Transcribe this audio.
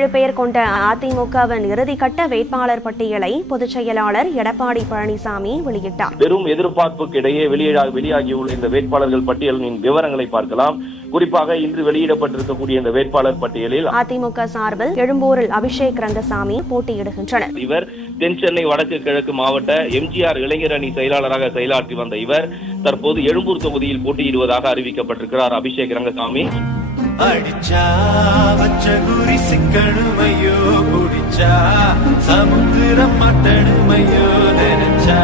17 பேர் கொண்ட அதிமுகவின் இறுதிக்கட்ட வேட்பாளர் பட்டியலை பொதுச் செயலாளர் எடப்பாடி பழனிசாமி வெளியிட்டார். பெரும் எதிர்பார்ப்புக்கு இடையே வெளியாகியுள்ள இந்த வேட்பாளர்கள் பட்டியலின் விவரங்களை பார்க்கலாம். குறிப்பாக இன்று வெளியிடப்பட்டிருக்கக்கூடிய இந்த வேட்பாளர் பட்டியலில் அதிமுக சார்பில் எழும்பூரில் அபிஷேக் ரங்கசாமி போட்டியிடுகின்றனர். இவர் தென் சென்னை வடக்கு கிழக்கு மாவட்ட எம்ஜிஆர் இளைஞர் அணி செயலாளராக செயலாற்றி வந்த இவர் தற்போது எழும்பூர் தொகுதியில் போட்டியிடுவதாக அறிவிக்கப்பட்டிருக்கிறார். அபிஷேக் ரங்கசாமி அடிச்சா வச்ச குறி சிக்கணுமையோ குடிச்சா சமுத்திரம் மட்டணுமையோ நினைச்சா